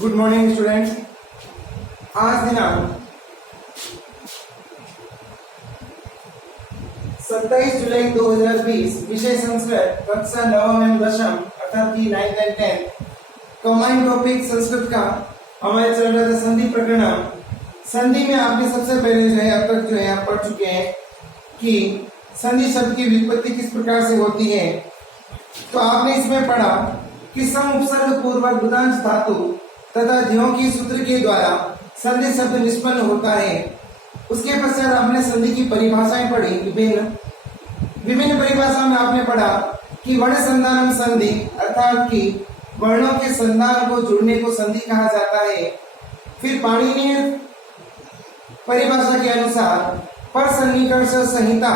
Good morning students. आज दिनांक 27 जुलाई 2020 विषय संस्कृत कक्षा 9 एवं 10 अर्थात की 9th and 10th combined topic Sanskrit का हमारे चल रहा था संधि प्रकरण। संधि में आपने सबसे पहले जो है अब तक जो है आप पढ़ चुके हैं कि संधि शब्द की व्युत्पत्ति किस प्रकार से होती है। तो आपने इसमें पढ़ा कि सम उपसर्ग पूर्वक बुधांश धातु तथा ध्यों की सूत्र के द्वारा संधि शब्द निष्पन्न होता है। उसके पश्चात आपने संधि की परिभाषाएं पढ़ी। विभिन्न परिभाषाओं में आपने पढ़ा कि वर्ण संधानम संधि अर्थात कि वर्णों के संधान को जुड़ने को संधि कहा जाता है। फिर पाणिनीय परिभाषा के अनुसार पर सन्निकर्ष संहिता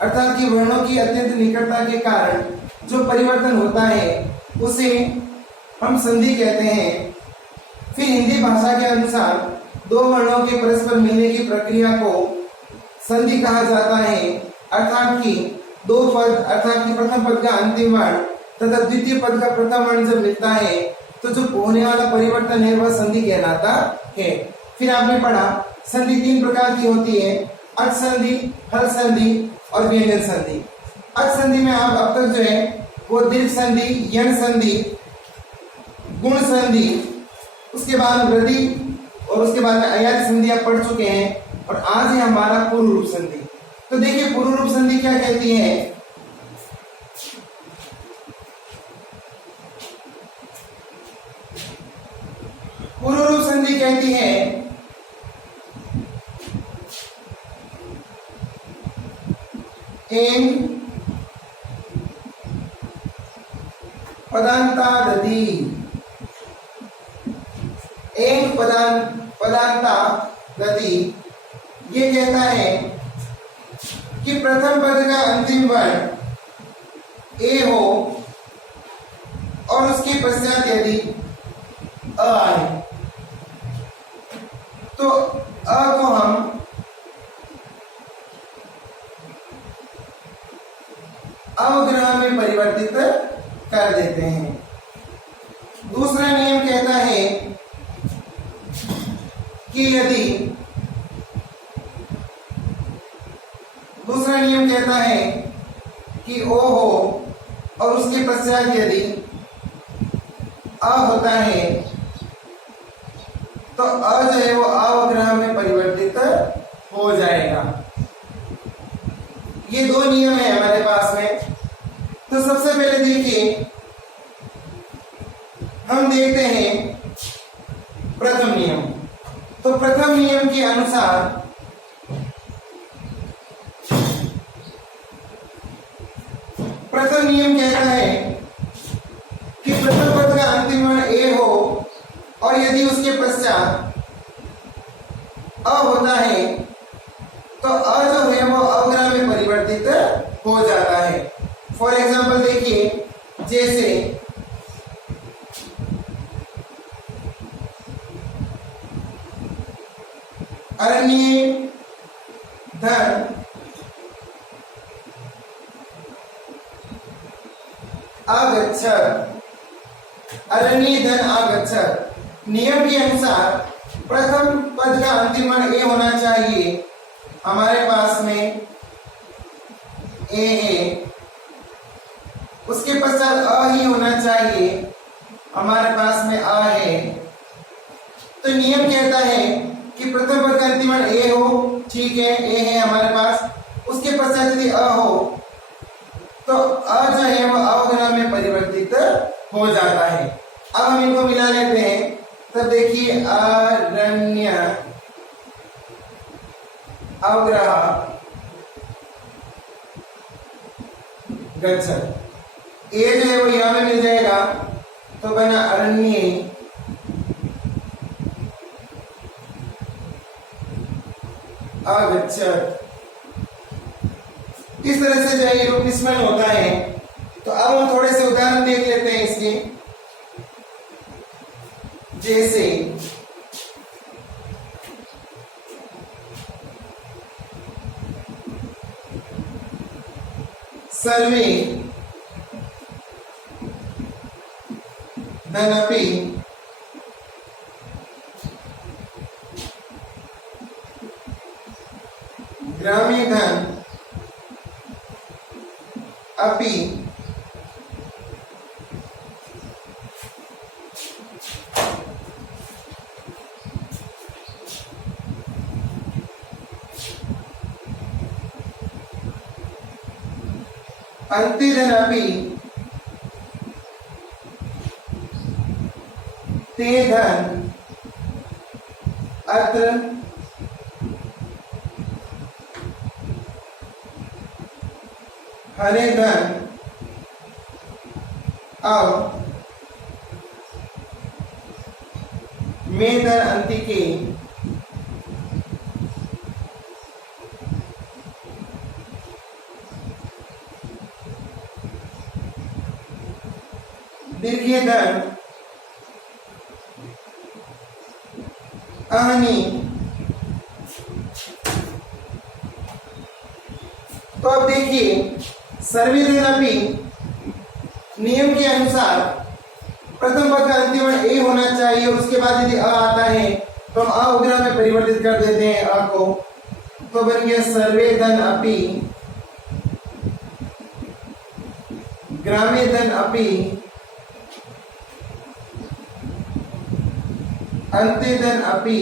अर्थात कि वर्णों की अत्यंत निकटता के कारण जो परिवर्तन होता है उसे हम संधि कहते हैं। फिर हिंदी भाषा के अनुसार दो वर्णों के परस्पर मिलने की प्रक्रिया को संधि कहा जाता है अर्थात कि दो पद अर्थात कि प्रथम पद का अंतिम वर्ण तथा द्वितीय पद का प्रथम वर्ण जब मिलता है तो जो होने वाला परिवर्तन है वह संधि कहलाता है। फिर आपने पढ़ा संधि तीन प्रकार की होती है, अच संधि, हल संधि और व्यंजन संधि। अच संधि में आप अब तक जो है वो दीर्घ संधि, यण संधि, गुण संधि, उसके बाद वृद्धि और उसके बाद में अयाच संधि आप पढ़ चुके हैं। और आज है हमारा पूर्व रूप संधि। तो देखिए पूर्व रूप संधि क्या कहती है। पूर्व रूप संधि कहती है एन पदांतादि, एन पदांतादि ये कहता है कि प्रथम पद का अंतिम वर्ण ए हो और उसके पश्चात यदि अ आए तो अ को हम अवग्रह में परिवर्तित कर देते हैं। दूसरा नियम कहता है कि यदि दूसरा नियम कहता है कि ओ हो और उसके पश्चात यदि अ होता है तो अ जो है वो अवग्रह में परिवर्तित हो जाएगा। ये दो नियम है हमारे पास में। तो सबसे पहले देखिए हम देखते हैं प्रथम नियम। तो प्रथम नियम के अनुसार प्रथम नियम कहता है कि प्रथम पद का अंतिम वर्ण ए हो और यदि उसके पश्चात अ होता है तो अ जो है वो अवग्रह में परिवर्तित हो जाता है। फॉर एग्जाम्पल देखिए जैसे अरण्ये धन आगच्छत्, अरण्ये धन आगच्छत्। नियम के अनुसार प्रथम पद का अंतिम वर्ण ए होना चाहिए। हमारे पास में ए है, उसके पश्चात अ ही होना चाहिए। हमारे पास में अ है। तो नियम कहता है कि प्रथम पद का अंतिम वर्ण ए हो, ठीक है, ए है हमारे पास। उसके पश्चात यदि अ हो तो अ जो है वो अवग्रह में परिवर्तित हो जाता है। अब हम इनको मिला लेते हैं। तब देखिए अरण्य अवग्रह गच्छत्। ए जो है वो यहां में मिल जाएगा तो बना अरण्ये आगच्छत्। इस तरह से जो है रूप निष्पन्न होता है। तो अब हम थोड़े से उदाहरण देख लेते हैं इसके। जैसे सर्वे धनपि ग्राम्य धन अपि अन्तिधनपि ते धन अत्र हरे धन अब में धन अंतिके दीर्घ धन अहनी। तो अब देखिए सर्वधन अपि नियम के अनुसार प्रथम पद का अंतिम वर्ण ए होना चाहिए, उसके बाद यदि अ आता है तो हम अ उग्र में परिवर्तित कर देते हैं अ को, तो बन गया सर्वेधन अपि ग्राम्य धन अपि अन्तिधन अपि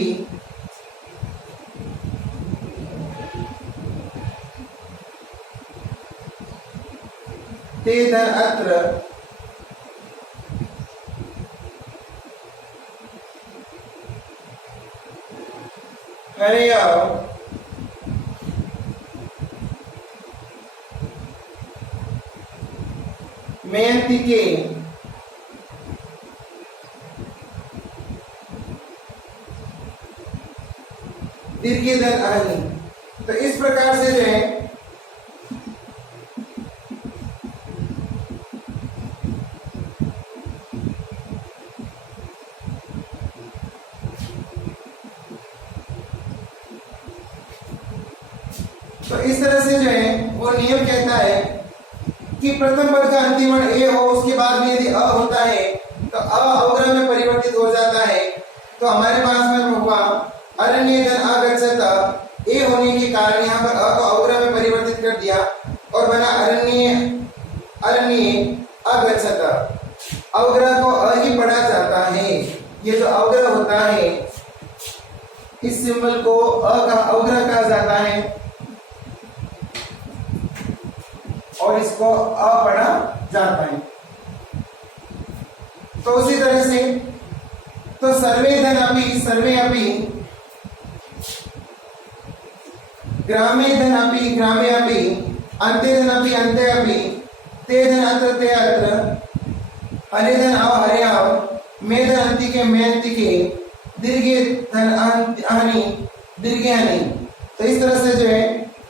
ते धन अत्र हरे मेहनती के दीर्घ धन अहनी। तो इस प्रकार से जो है तो इस तरह से जो है वो नियम कहता है कि प्रथम पद का अंतिम वर्ण ए हो, उसके बाद में यदि अ होता है तो अ अवग्रह में परिवर्तित हो जाता है। तो हमारे पास में हुआ अरण्य धन अगच्छत, ए होने के कारण यहाँ पर अ को अवग्रह में परिवर्तित कर दिया और बना अरण्य अगच्छत। अवग्रह को अ ही पढ़ा जाता है। ये जो अवग्रह होता है इस सिंबल को अ का अवग्रह कहा जाता है और इसको अ पढ़ा जाता है। तो उसी तरह से तो सर्वे अपि ग्रामे धन अपि अन्ते धन अपि ते धन अत्र हरे धन हरे मे धन अंतिके दीर्घ धन अहनी दीर्घ हनी। तो इस तरह से जो है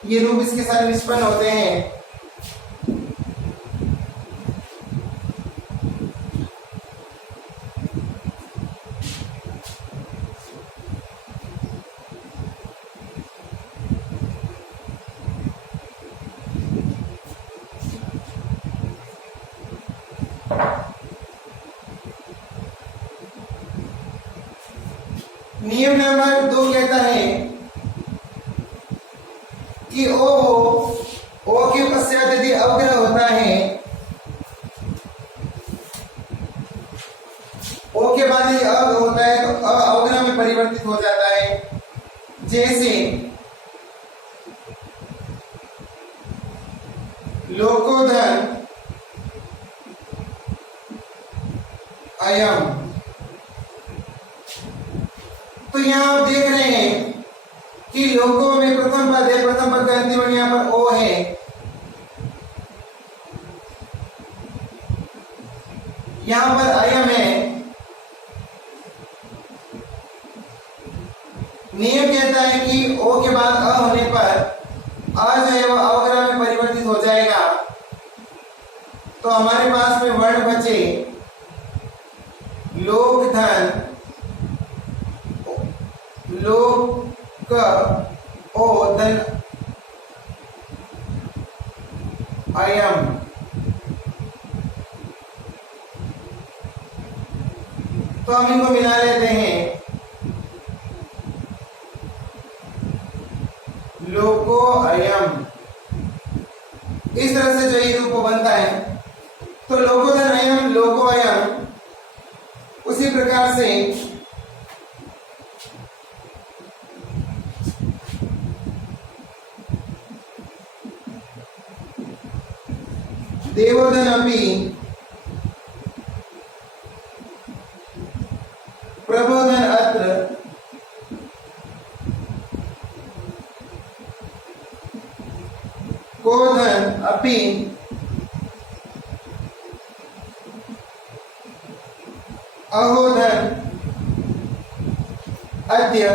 ये रूप इसके साथ निष्पन्न होते हैं। नियम नंबर 2 कहता है कि ओ के पश्चात यदि अवग्रह होता है, ओ के बाद यदि अ होता है तो अ अवग्रह में परिवर्तित हो जाता है। जैसे लोकोधन अयम। तो यहां आप देख रहे हैं कि लोगों में प्रथम पद है, प्रथम पद का अंतिम वर्ण यहां पर ओ है। यहां पर अयम है। नियम कहता है कि ओ के बाद अ होने पर अ जो है वह अवग्रह में परिवर्तित हो जाएगा। तो हमारे पास में वर्ण बचे लोक धन लोक ओ धन अयम। तो हम इनको मिला लेते हैं। लोको अयम, इस तरह से जो ये रूप बनता है। तो लोकोधन अयम लोको अयम, उसी प्रकार से देवोधन अपि प्रबोधन अत्र कोधन अपि अहोधन अद्य,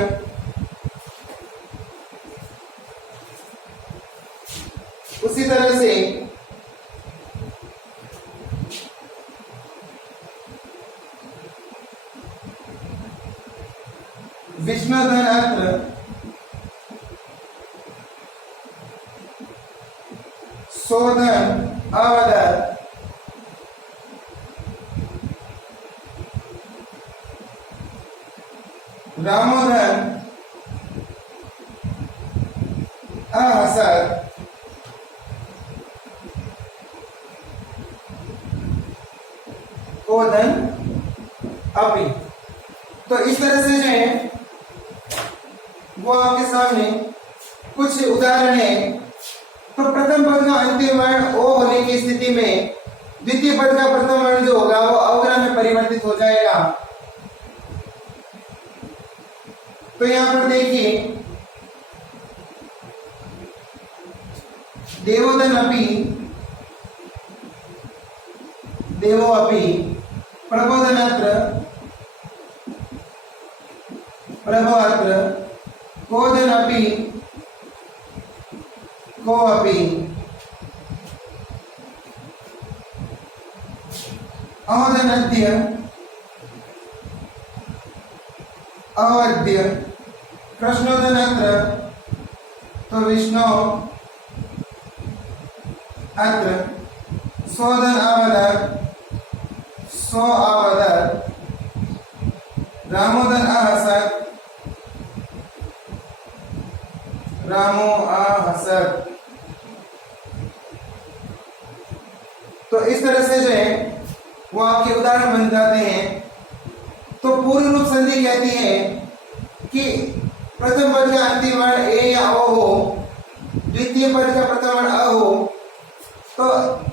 उसी तरह से विष्णुधन अत्र शोधन अवदत्, रामोधन अहसत्, कोधन अपि। तो इस तरह से जो है वो आपके सामने कुछ उदाहरण है। तो प्रथम पद का अंतिम वर्ण ओ होने की स्थिति में द्वितीय पद का प्रथम वर्ण जो होगा वो अवग्रह में परिवर्तित हो जाएगा। तो यहां पर देखिए देवोधन अपि, देवो अपि, प्रबोधन अत्र, प्रभो अत्र, कोधन अपि, को अपि, अहोधन अद्य, अवद्य, कृष्णोधन अत्र, तो विष्णु अत्र, सोधन अवदत्, सो अवदत्, रामोधन अहसत्, रामो अहसत्। तो इस तरह से जो है वो आपके उदाहरण बन जाते हैं। तो पूर्व रूप संधि कहती है कि प्रथम पद का अंतिम वर्ण ए या ओ हो, द्वितीय पद का प्रथम वर्ण अ हो, तो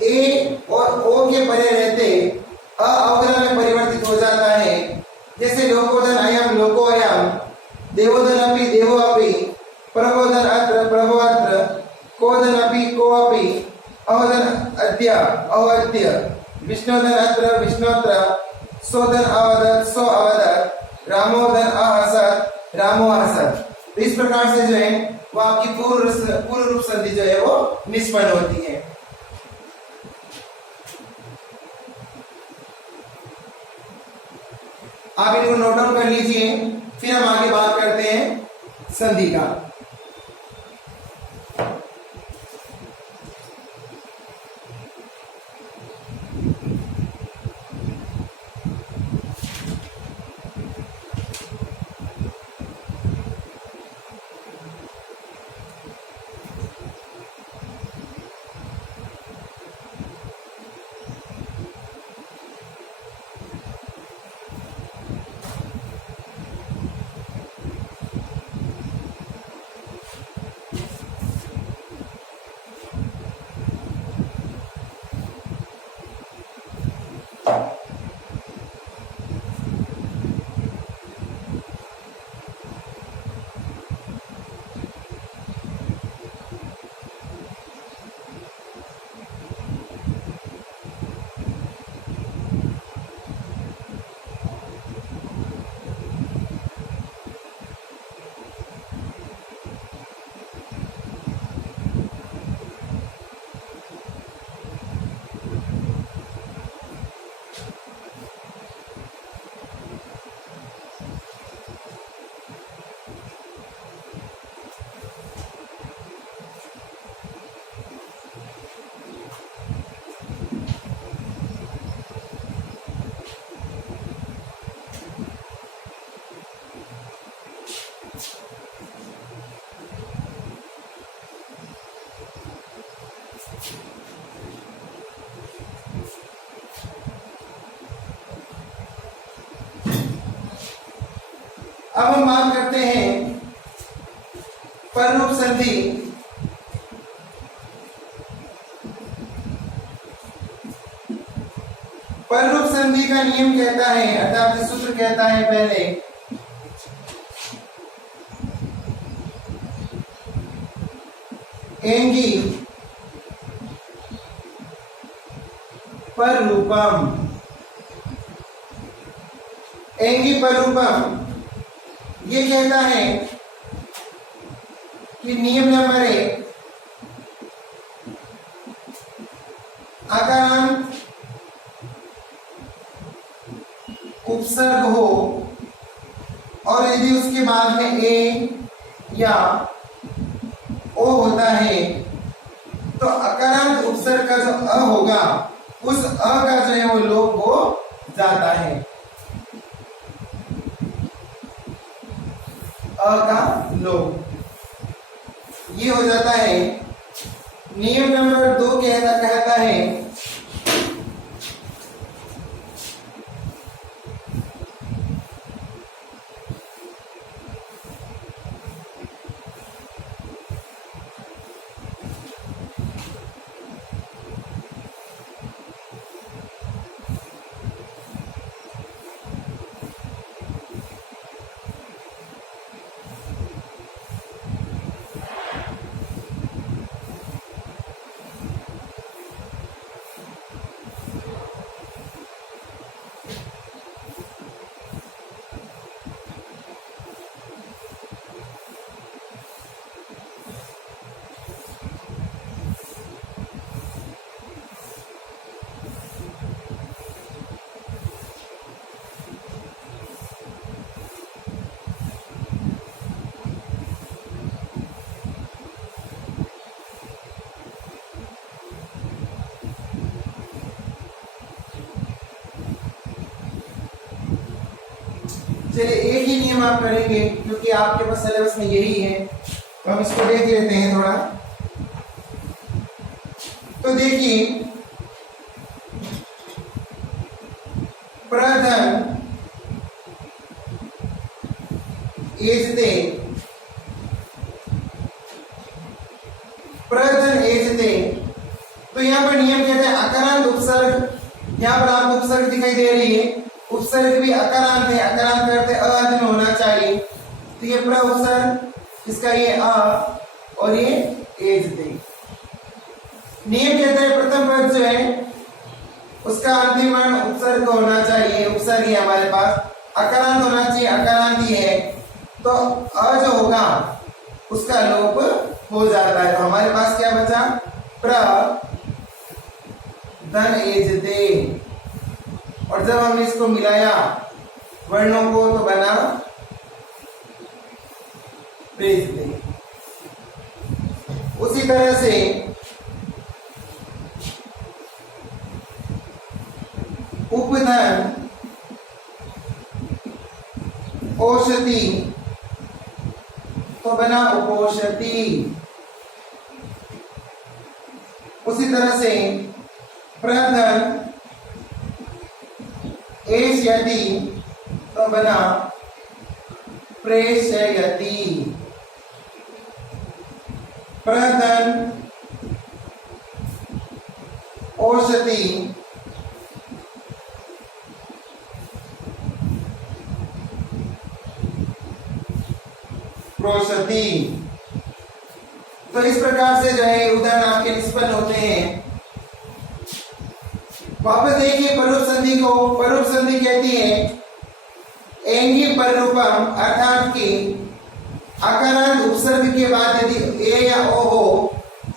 ए और ओ के परे रहते अ अवग्रह में परिवर्तित हो जाता है। जैसे लोकोधन अयम लोको अयम, देवोधन अपि देवो अपि, प्रबोधन अत्र प्रभो अत्र, कोधन अपि को अपि, अहोधन अद्य अहोद्य, विष्णुधन अत्र विष्णोत्र, सोधन अवदत् सो अवदत्, रामोधन अहसत् रामो अहसत्। तो इस प्रकार से जो है वो आपकी पूर्व रूप संधि जो है वो निष्पन्न होती है। आप इनको नोट डाउन कर लीजिए, फिर हम आगे बात करते हैं संधि का। अब हम बात करते हैं पररूप संधि। पररूप संधि का नियम कहता है, अर्थात सूत्र कहता है, पहले एंगी पररूपम। एंगी पररूपम ये कहता है कि नियम नंबर 1, आकारांत उपसर्ग हो और यदि उसके बाद में ए या ओ होता है तो अकारांत उपसर्ग का जो अ होगा उस अ का जो है वो लोप हो जाता है। अ का लोप ये हो जाता है। नियम नंबर 2 कहता है चलिए एक ही नियम आप करेंगे क्योंकि आपके पास सिलेबस में यही है, तो हम इसको देख लेते हैं थोड़ा। तो देखिए, प्रधन एजते, प्रधन एजते, तो यहाँ पर नियम कहते हैं अकारांत उपसर्ग। यहाँ पर आपको उपसर्ग दिखाई दे रही है, उपसर्ग भी अकारांत है, अकारांत करते अ अंत में होना चाहिए। तो ये प्र उपसर्ग, इसका ये अ और ये एजते। नियम कहते हैं प्रथम पद जो है उसका अंतिम वर्ण उपसर्ग होना चाहिए। उपसर्ग है हमारे पास, अकारांत होना चाहिए, अकारांत ही है, तो अ जो होगा उसका लोप हो जाता है। तो हमारे पास क्या बचा? प्र धन एजते, और जब हमने इसको मिलाया वर्णों को तो बना प्रेजते। उसी तरह से उपधन औषधि तो बना उपोषति। उसी तरह से प्रधन एष्यति तो बना प्रेषयति। प्रधन औषधि प्रोषति। तो इस प्रकार से जो है उदाहरण आपके निष्पन्न होते हैं। वापस देखिए पररूप संधि को। पररूप संधि कहती है एंगी पररूपम, अर्थात कि अकारांत उपसर्ग के बाद यदि ए या ओ हो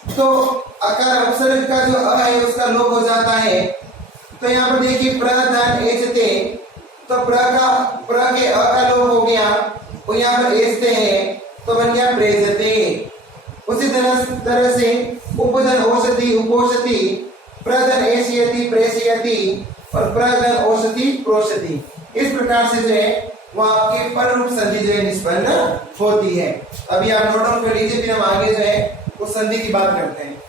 तो अकार उपसर्ग का जो अ है उसका लोप हो जाता है। तो यहाँ पर देखिए प्रधन एजते, तो प्र के अ का लोप हो गया, और यहाँ पर एजते है तो बन गया प्रेजते। उसी तरह से उपधन औषधि उपोषति, प्रधन एष्यति प्रेषयति और प्रधन औषधि प्रोषति। इस प्रकार से जो है वो आपके पररूप संधि जो है निष्पन्न होती है। अभी आप नोट डाउन कर लीजिए, फिर हम आगे जो है उस संधि की बात करते हैं।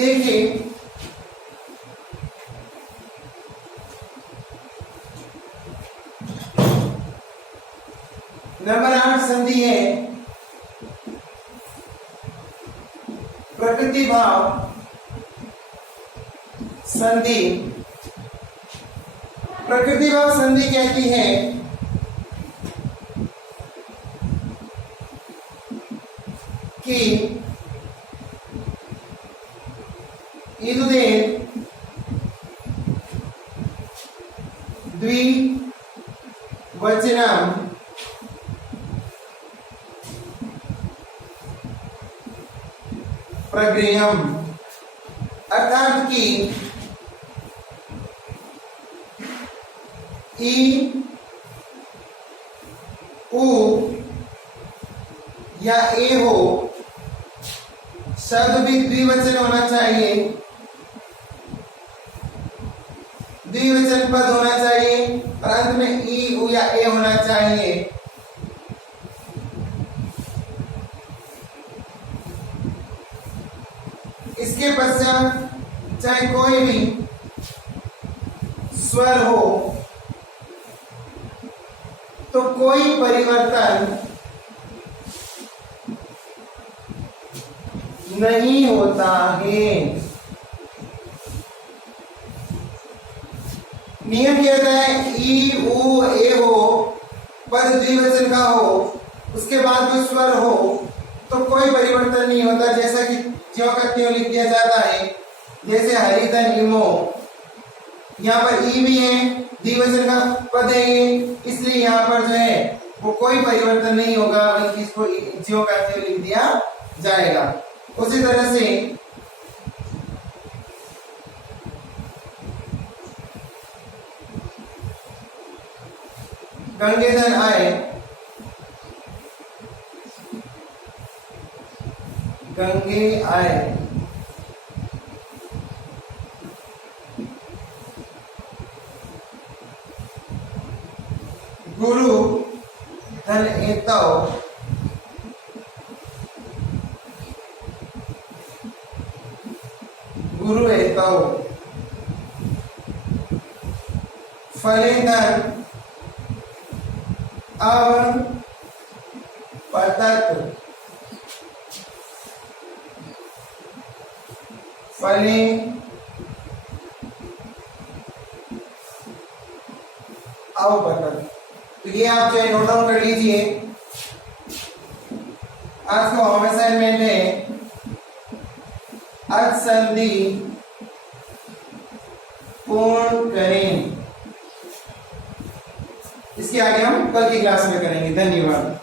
देखिए नंबर 8 संधि है प्रकृति भाव संधि। प्रकृति भाव संधि कहती है कि इदुदे द्विवचनम प्रगृह्यम, अर्थात कि ई उ या ए हो, शब्द भी द्विवचन होना चाहिए, द्विवचन पद होना चाहिए और अंत में ई उ या ए होना चाहिए। इसके पश्चात चाहे कोई भी स्वर हो तो कोई परिवर्तन नहीं होता है। नियम कहता है ई उ ए हो, पद द्विवचन का हो, उसके बाद कोई स्वर हो तो कोई परिवर्तन नहीं होता, जैसा कि ज्यों का त्यों लिख दिया जाता है। जैसे हरिधन इमो, यहाँ पर ई भी है, द्विवचन का पद है ये, इसलिए यहाँ पर जो है वो कोई परिवर्तन नहीं होगा, बल्कि इसको ज्यों का त्यों लिख दिया जाएगा। उसी तरह से गंगेधन आए, गंगे आए, गुरु धन एतव, गुरु एतव, फले धन अब पतत, फले अवपतन। तो ये आप जो है नोट डाउन कर लीजिए। आज का होम असाइनमेंट है अच संधि पूर्ण करें। इसके आगे हम कल की क्लास में करेंगे। धन्यवाद।